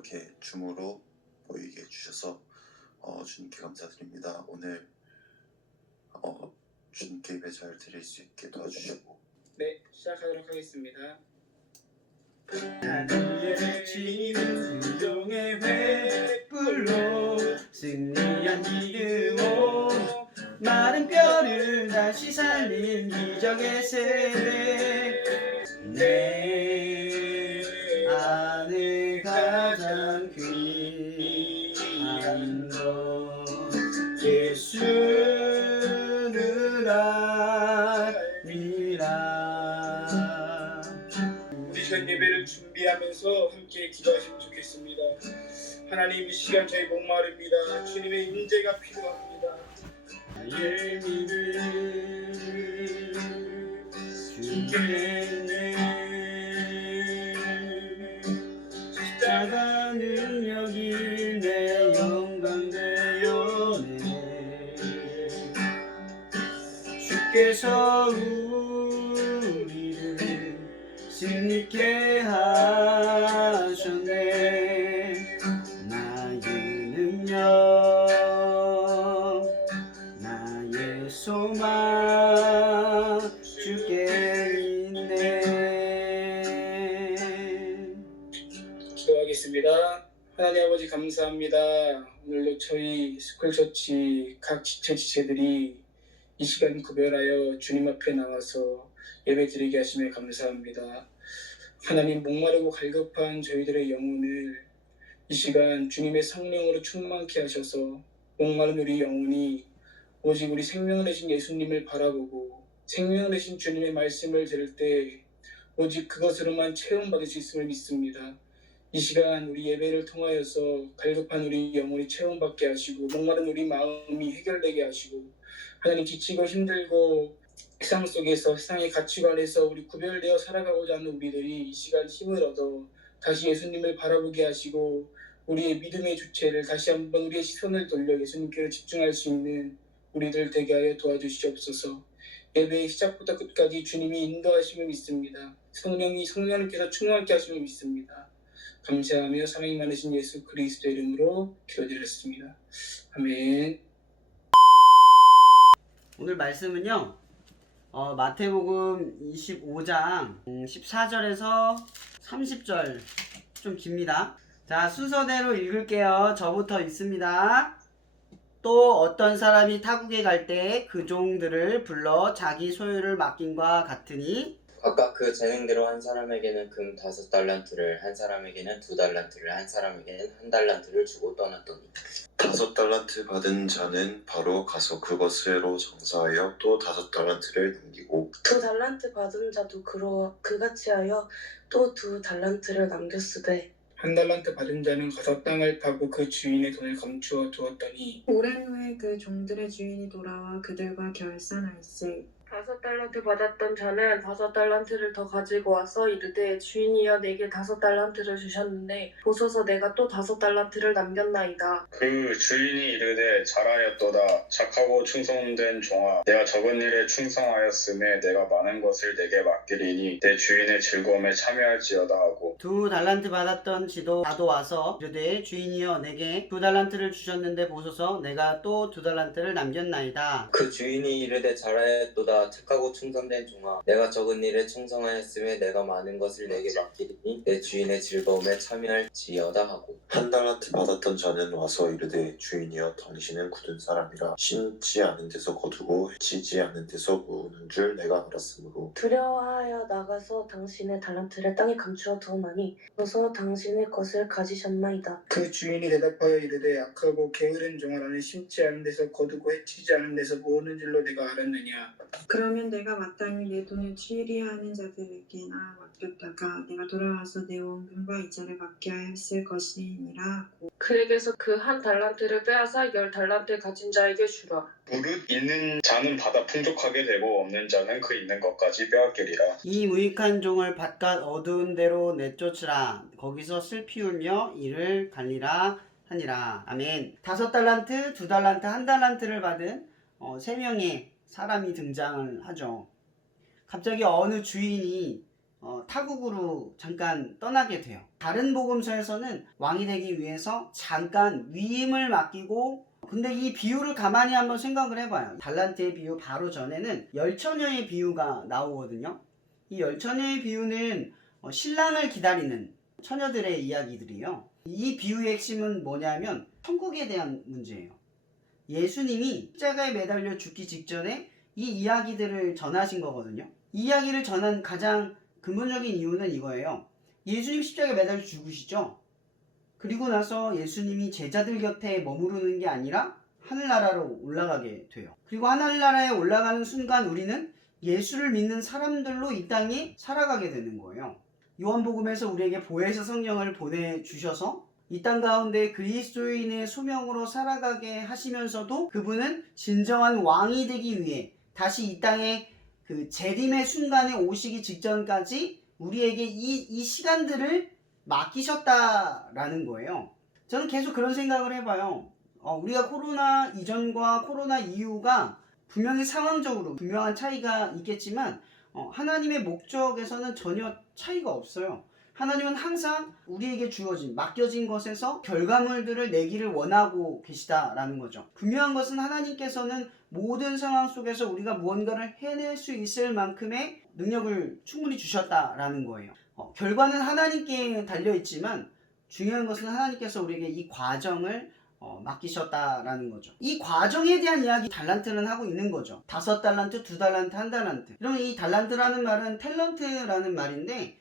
이렇게 줌으로 보이게 해주셔서 주님께 감사드립니다. 오늘 주님께 예배 잘 드릴 수 있게 도와주시고. 네, 시작하도록 하겠습니다. 하늘에 치는 수종의 횃불로 승리한 믿음으로 마른 뼈를 다시 살린 기적의 세대. 내 안에 가장 귀한 것 예수를 아니라. 우리 전 예배를 준비하면서 함께 기도하시면 좋겠습니다. 하나님, 이 시간 저희 목마릅니다. 주님의 임재가 필요합니다. 나의 믿음 주겠네. 십자가 능력이 내 영광 되었네. 주께서 우리를 승리케 하셨네. 나의 능력 나의 소망 주께 있네. 기도하겠습니다. 하나님 아버지, 감사합니다. 오늘도 저희 스쿨처치 각 지체들이 이 시간 구별하여 주님 앞에 나와서 예배 드리게 하심에 감사합니다. 하나님, 목마르고 갈급한 저희들의 영혼을 이 시간 주님의 성령으로 충만케 하셔서 목마른 우리 영혼이 오직 우리 생명을 내신 예수님을 바라보고 생명을 내신 주님의 말씀을 들을 때 오직 그것으로만 체험받을 수 있음을 믿습니다. 이 시간 우리 예배를 통하여서 갈급한 우리 영혼이 체험받게 하시고 목마른 우리 마음이 해결되게 하시고, 하나님, 지치고 힘들고 세상 속에서 세상의 가치관에서 우리 구별되어 살아가고자 하는 우리들이 이 시간 힘을 얻어 다시 예수님을 바라보게 하시고 우리의 믿음의 주체를 다시 한번 우리의 시선을 돌려 예수님께로 집중할 수 있는 우리들 되게 하여 도와주시옵소서. 예배의 시작부터 끝까지 주님이 인도하심을 믿습니다. 성령님께서 충만케 하심을 믿습니다. 감사하며 사랑이 많으신 예수 그리스도의 이름으로 기도드렸습니다. 아멘. 오늘 말씀은요, 마태복음 25장 14절에서 30절, 좀 깁니다. 자, 순서대로 읽을게요. 저부터 읽습니다. 또 어떤 사람이 타국에 갈 때 그 종들을 불러 자기 소유를 맡김과 같으니 각각 그 재능대로 한 사람에게는 금 5달란트를, 한 사람에게는 2달란트를, 한 사람에게는 1달란트를 주고 떠났더니 5달란트 받은 자는 바로 가서 그것으로 장사하여 또 5달란트를 남기고, 2달란트 받은 자도 그같이 하여 또 2달란트를 남겼으되 1달란트 받은 자는 가서 땅을 파고 그 주인의 돈을 감추어 두었더니 오랜 후에 그 종들의 주인이 돌아와 그들과 결산할세. 5달란트 받았던 자는 5달란트를 더 가지고 와서 이르되 주인이여 내게 5달란트를 주셨는데 보소서 내가 또 5달란트를 남겼나이다. 그 주인이 이르되 잘하였도다. 착하고 충성된 종아, 내가 적은 일에 충성하였음에 내가 많은 것을 내게 맡기리니 내 주인의 즐거움에 참여할지어다 하고, 2달란트 받았던 지도 나도 와서 이르되 주인이여 내게 2달란트를 주셨는데 보소서 내가 또 2달란트를 남겼나이다. 그 주인이 이르되 잘하였도다. 착하고 충성된 종아, 내가 적은 일에 충성하였음에 내가 많은 것을 내게 맡기리니 내 주인의 즐거움에 참여할지어다 하고, 1달란트 받았던 자는 와서 이르되 주인이여 당신은 굳은 사람이라 심지 않은 데서 거두고 해치지 않은 데서 모으는 줄 내가 알았으므로 두려워하여 나가서 당신의 달란트를 땅에 감추어 두었나니 어서 당신의 것을 가지셨나이다. 그 주인이 대답하여 이르되 악하고 게으른 종아, 나는 심지 않은 데서 거두고 해치지 않은 데서 모으는 줄로 내가 알았느냐. 그러면 내가 마땅히 내 돈을 취리하는 자들에게나 맡겼다가 내가 돌아와서 내 원금과 이자를 갚게 하였을 것이니라 하고, 그에게서 그 1달란트를 빼앗아 10달란트 가진 자에게 주라. 무릇 있는 자는 받아 풍족하게 되고 없는 자는 그 있는 것까지 빼앗기리라. 이 무익한 종을 바깥 어두운 데로 내쫓으라. 거기서 슬피 울며 이를 갈리라 하니라. 아멘. 5달란트, 2달란트, 1달란트를 받은 3명의 사람이 등장을 하죠. 갑자기 어느 주인이 타국으로 잠깐 떠나게 돼요. 다른 복음서에서는 왕이 되기 위해서 잠깐 위임을 맡기고, 근데 이 비유를 가만히 한번 생각을 해봐요. 달란트의 비유 바로 전에는 열처녀의 비유가 나오거든요. 이 열처녀의 비유는 신랑을 기다리는 처녀들의 이야기들이에요. 이 비유의 핵심은 뭐냐면 천국에 대한 문제예요. 예수님이 십자가에 매달려 죽기 직전에 이 이야기들을 전하신 거거든요. 이 이야기를 전한 가장 근본적인 이유는 이거예요. 예수님 십자가에 매달려 죽으시죠. 그리고 나서 예수님이 제자들 곁에 머무르는 게 아니라 하늘나라로 올라가게 돼요. 그리고 하늘나라에 올라가는 순간 우리는 예수를 믿는 사람들로 이 땅에 살아가게 되는 거예요. 요한복음에서 우리에게 보혜사 성령을 보내주셔서 이 땅 가운데 그리스도인의 소명으로 살아가게 하시면서도 그분은 진정한 왕이 되기 위해 다시 이 땅에 그 재림의 순간에 오시기 직전까지 우리에게 이 시간들을 맡기셨다라는 거예요. 저는 계속 그런 생각을 해봐요. 우리가 코로나 이전과 코로나 이후가 분명히 상황적으로 분명한 차이가 있겠지만 하나님의 목적에서는 전혀 차이가 없어요. 하나님은 항상 우리에게 주어진 맡겨진 것에서 결과물들을 내기를 원하고 계시다라는 거죠. 분명한 것은 하나님께서는 모든 상황 속에서 우리가 무언가를 해낼 수 있을 만큼의 능력을 충분히 주셨다라는 거예요. 결과는 하나님께 달려있지만 중요한 것은 하나님께서 우리에게 이 과정을 맡기셨다라는 거죠. 이 과정에 대한 이야기 달란트는 하고 있는 거죠. 5달란트, 2달란트, 1달란트. 그러면 이 달란트라는 말은 탤런트라는 말인데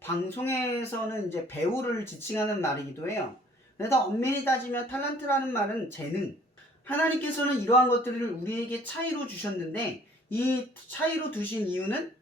방송에서는 이제 배우를 지칭하는 말이기도 해요. 그래서 엄밀히 따지면 탤런트라는 말은 재능. 하나님께서는 이러한 것들을 우리에게 차이로 주셨는데 이 차이로 두신 이유는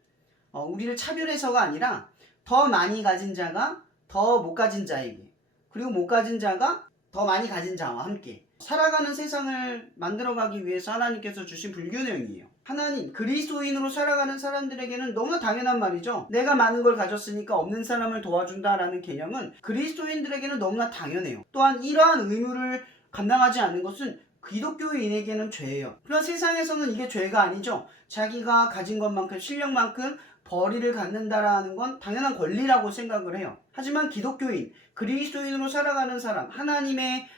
우리를 차별해서가 아니라 더 많이 가진 자가 더 못 가진 자에게, 그리고 못 가진 자가 더 많이 가진 자와 함께 살아가는 세상을 만들어가기 위해서 하나님께서 주신 불균형이에요. 하나님, 그리스도인으로 살아가는 사람들에게는 너무 당연한 말이죠. 내가 많은 걸 가졌으니까 없는 사람을 도와준다라는 개념은 그리스도인들에게는 너무나 당연해요. 또한 이러한 의무를 감당하지 않는 것은 기독교인에게는 죄예요. 그러나 세상에서는 이게 죄가 아니죠. 자기가 가진 것만큼, 실력만큼 벌이를 갖는다라는 건 당연한 권리라고 생각을 해요. 하지만 기독교인, 그리스도인으로 살아가는 사람, 하나님의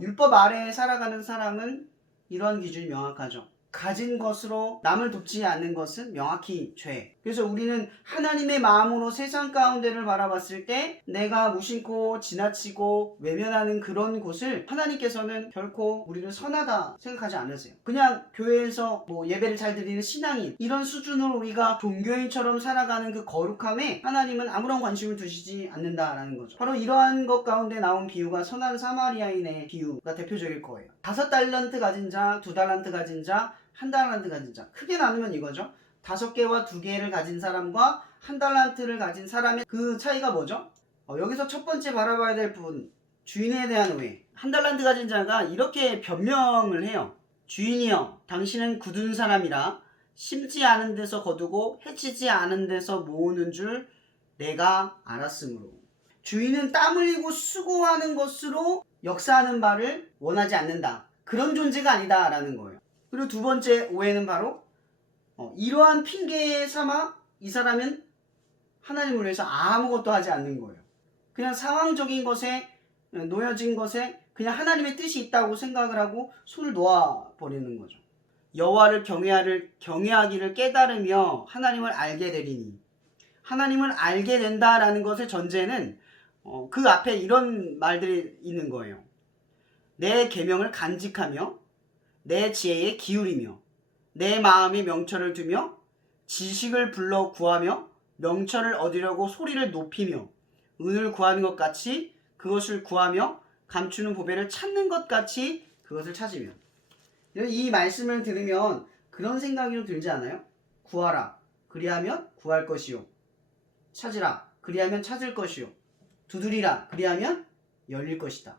율법 아래에 살아가는 사람은 이런 기준이 명확하죠. 가진 것으로 남을 돕지 않는 것은 명확히 죄. 그래서 우리는 하나님의 마음으로 세상 가운데를 바라봤을 때 내가 무심코 지나치고 외면하는 그런 곳을 하나님께서는 결코 우리를 선하다 생각하지 않으세요. 그냥 교회에서 예배를 잘 드리는 신앙인 이런 수준으로 우리가 종교인처럼 살아가는 그 거룩함에 하나님은 아무런 관심을 두시지 않는다라는 거죠. 바로 이러한 것 가운데 나온 비유가 선한 사마리아인의 비유가 대표적일 거예요. 5달란트 가진 자, 2달란트 가진 자, 1달란트 가진 자. 크게 나누면 이거죠. 5개와 2개를 가진 사람과 1달란트를 가진 사람의 그 차이가 뭐죠? 여기서 첫 번째 바라봐야 될 부분, 주인에 대한 오해. 1달란트 가진 자가 이렇게 변명을 해요. 주인이여, 당신은 굳은 사람이라 심지 않은 데서 거두고 해치지 않은 데서 모으는 줄 내가 알았으므로. 주인은 땀 흘리고 수고하는 것으로 역사하는 바를 원하지 않는다. 그런 존재가 아니다라는 거예요. 그리고 두 번째 오해는 바로 이러한 핑계 삼아 이 사람은 하나님을 위해서 아무것도 하지 않는 거예요. 그냥 상황적인 것에 놓여진 것에 그냥 하나님의 뜻이 있다고 생각을 하고 손을 놓아버리는 거죠. 여호와를 경외하기를 깨달으며 하나님을 알게 되리니. 하나님을 알게 된다라는 것의 전제는 그 앞에 이런 말들이 있는 거예요. 내 계명을 간직하며 내 지혜에 기울이며 내 마음에 명철을 두며 지식을 불러 구하며 명철을 얻으려고 소리를 높이며 은을 구하는 것 같이 그것을 구하며 감추는 보배를 찾는 것 같이 그것을 찾으며. 이 말씀을 들으면 그런 생각이 들지 않아요? 구하라 그리하면 구할 것이요, 찾으라 그리하면 찾을 것이요, 두드리라 그리하면 열릴 것이다.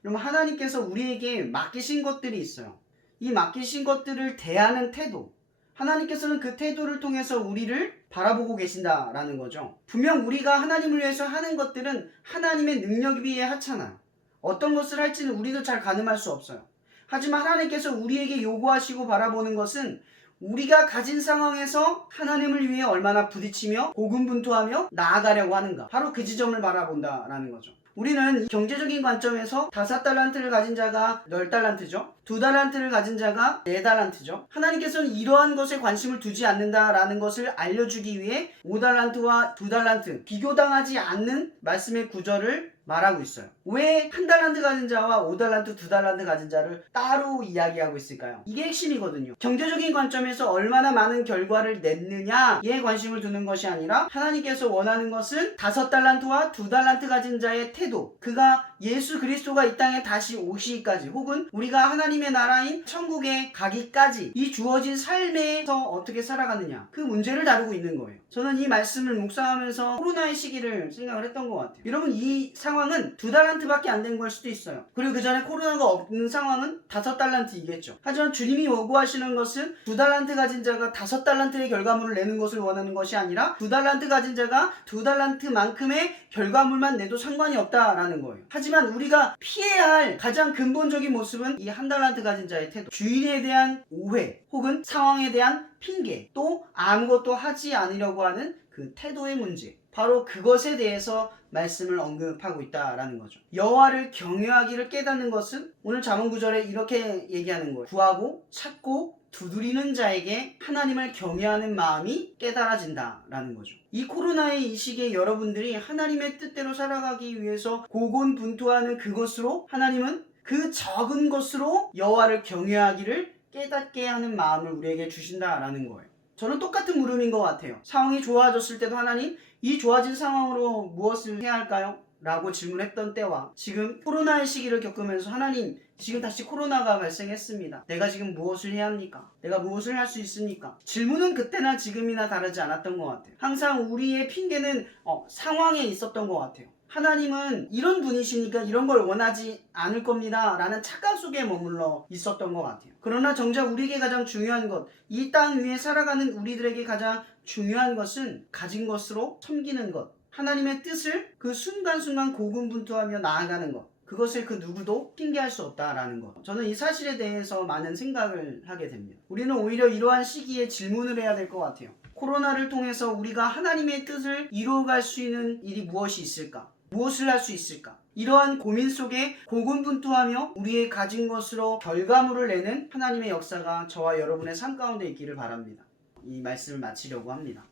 그러면 하나님께서 우리에게 맡기신 것들이 있어요. 이 맡기신 것들을 대하는 태도, 하나님께서는 그 태도를 통해서 우리를 바라보고 계신다라는 거죠. 분명 우리가 하나님을 위해서 하는 것들은 하나님의 능력 위에 하찮아요. 어떤 것을 할지는 우리도 잘 가늠할 수 없어요. 하지만 하나님께서 우리에게 요구하시고 바라보는 것은 우리가 가진 상황에서 하나님을 위해 얼마나 부딪히며 고군분투하며 나아가려고 하는가. 바로 그 지점을 바라본다라는 거죠. 우리는 경제적인 관점에서 5달란트를 가진 자가 10달란트죠. 2달란트를 가진 자가 4달란트죠. 하나님께서는 이러한 것에 관심을 두지 않는다라는 것을 알려주기 위해 5달란트와 2달란트 비교당하지 않는 말씀의 구절을 말하고 있어요. 왜 1달란트 가진 자와 5달란트, 2달란트 가진 자를 따로 이야기하고 있을까요? 이게 핵심이거든요. 경제적인 관점에서 얼마나 많은 결과를 냈느냐에 관심을 두는 것이 아니라 하나님께서 원하는 것은 5달란트와 2달란트 가진 자의 태도, 그가 예수 그리스도가 이 땅에 다시 오시기까지 혹은 우리가 하나님의 나라인 천국에 가기까지 이 주어진 삶에서 어떻게 살아가느냐, 그 문제를 다루고 있는 거예요. 저는 이 말씀을 묵상하면서 코로나의 시기를 생각을 했던 것 같아요. 여러분, 이 상황은 2달란트밖에 안 된 걸 수도 있어요. 그리고 그 전에 코로나가 없는 상황은 5달란트이겠죠. 하지만 주님이 요구하시는 것은 2달란트 가진 자가 5달란트의 결과물을 내는 것을 원하는 것이 아니라 2달란트 가진 자가 2달란트만큼의 결과물만 내도 상관이 없다라는 거예요. 하지만 우리가 피해야 할 가장 근본적인 모습은 이 1달란트 가진 자의 태도, 주인에 대한 오해 혹은 상황에 대한 핑계, 또 아무것도 하지 않으려고 하는 그 태도의 문제, 바로 그것에 대해서 말씀을 언급하고 있다라는 거죠. 여호와를 경외하기를 깨닫는 것은 오늘 잠언 9절에 이렇게 얘기하는 거예요. 구하고 찾고 두드리는 자에게 하나님을 경외하는 마음이 깨달아진다라는 거죠. 이 코로나의 이 시기에 여러분들이 하나님의 뜻대로 살아가기 위해서 고군분투하는 그것으로 하나님은 그 적은 것으로 여호와를 경외하기를 깨닫게 하는 마음을 우리에게 주신다라는 거예요. 저는 똑같은 물음인 것 같아요. 상황이 좋아졌을 때도 하나님, 이 좋아진 상황으로 무엇을 해야 할까요? 라고 질문했던 때와 지금 코로나의 시기를 겪으면서 하나님, 지금 다시 코로나가 발생했습니다. 내가 지금 무엇을 해야 합니까? 내가 무엇을 할 수 있습니까? 질문은 그때나 지금이나 다르지 않았던 것 같아요. 항상 우리의 핑계는 상황에 있었던 것 같아요. 하나님은 이런 분이시니까 이런 걸 원하지 않을 겁니다 라는 착각 속에 머물러 있었던 것 같아요. 그러나 정작 우리에게 가장 중요한 것, 이 땅 위에 살아가는 우리들에게 가장 중요한 것은 가진 것으로 섬기는 것, 하나님의 뜻을 그 순간순간 고군분투하며 나아가는 것, 그것을 그 누구도 핑계할 수 없다라는 것. 저는 이 사실에 대해서 많은 생각을 하게 됩니다. 우리는 오히려 이러한 시기에 질문을 해야 될 것 같아요. 코로나를 통해서 우리가 하나님의 뜻을 이루어갈 수 있는 일이 무엇이 있을까? 무엇을 할 수 있을까? 이러한 고민 속에 고군분투하며 우리의 가진 것으로 결과물을 내는 하나님의 역사가 저와 여러분의 삶 가운데 있기를 바랍니다. 이 말씀을 마치려고 합니다.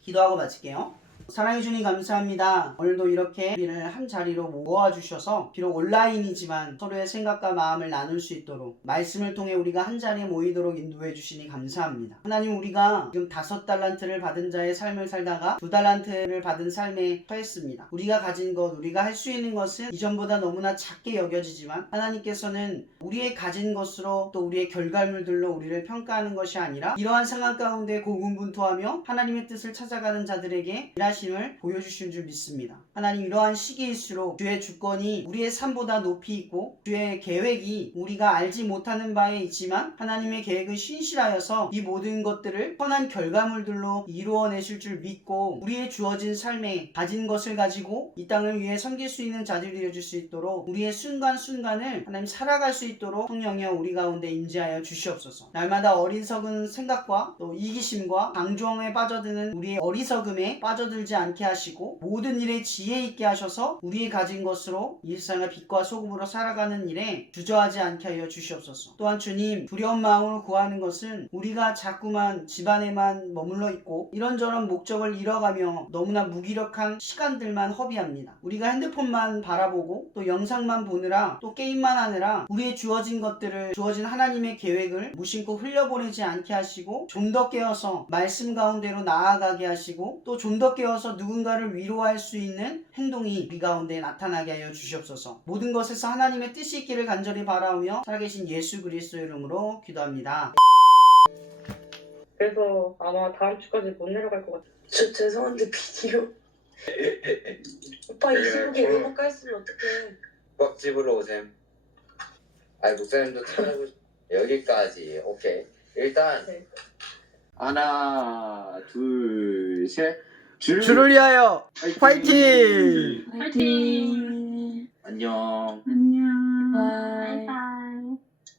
기도하고 마칠게요. 사랑해 주님 감사합니다. 오늘도 이렇게 우리를 한 자리로 모아주셔서 비록 온라인이지만 서로의 생각과 마음을 나눌 수 있도록 말씀을 통해 우리가 한 자리에 모이도록 인도해 주시니 감사합니다. 하나님, 우리가 지금 5달란트를 받은 자의 삶을 살다가 2달란트를 받은 삶에 처했습니다. 우리가 가진 것, 우리가 할 수 있는 것은 이전보다 너무나 작게 여겨지지만 하나님께서는 우리의 가진 것으로 또 우리의 결과물들로 우리를 평가하는 것이 아니라 이러한 상황 가운데 고군분투하며 하나님의 뜻을 찾아가는 자들에게 일하심을 보여주신 줄 믿습니다. 하나님, 이러한 시기일수록 주의 주권이 우리의 삶보다 높이 있고 주의 계획이 우리가 알지 못하는 바에 있지만 하나님의 계획은 신실하여서 이 모든 것들을 선한 결과물들로 이루어내실 줄 믿고 우리의 주어진 삶에 가진 것을 가지고 이 땅을 위해 섬길 수 있는 자들이 되어줄 수 있도록 우리의 순간순간을 하나님 살아갈 수 있도록 성령이여 우리 가운데 임재하여 주시옵소서. 날마다 어리석은 생각과 또 이기심과 방종에 빠져드는 우리의 어리석음에 빠져들지 않게 하시고 모든 일에 지혜 있게 하셔서 우리의 가진 것으로 이 세상의 빛과 소금으로 살아가는 일에 주저하지 않게 하여 주시옵소서. 또한 주님, 두려운 마음으로 구하는 것은 우리가 자꾸만 집안에만 머물러 있고 이런저런 목적을 잃어가며 너무나 무기력한 시간들만 허비합니다. 우리가 핸드폰만 바라보고 또 영상만 보느라 또 게임만 하느라 우리의 주어진 것들을, 주어진 하나님의 계획을 무심코 흘려보내지 않게 하시고 좀 더 깨어서 말씀 가운데로 나아가게 하시고 또 좀 더 깨어서 누군가를 위로할 수 있는 행동이 우리 가운데 나타나게 하여 주시옵소서. 모든 것에서 하나님의 뜻이 있기를 간절히 바라오며 살아계신 예수 그리스도의 이름으로 기도합니다. 그래서 아마 다음 주까지 못 내려갈 것 같아요. 저 죄송한데 비디오. 오빠 이 시국에 이거 못 갔으면 어떡해. 꽉 집으러 오셈. 아이, 목사님도 찾아보 여기까지. 오케이. 일단 네. 하나, 둘, 셋. 주를 위하여 화이팅! 화이팅! 안녕. 안녕. 바이.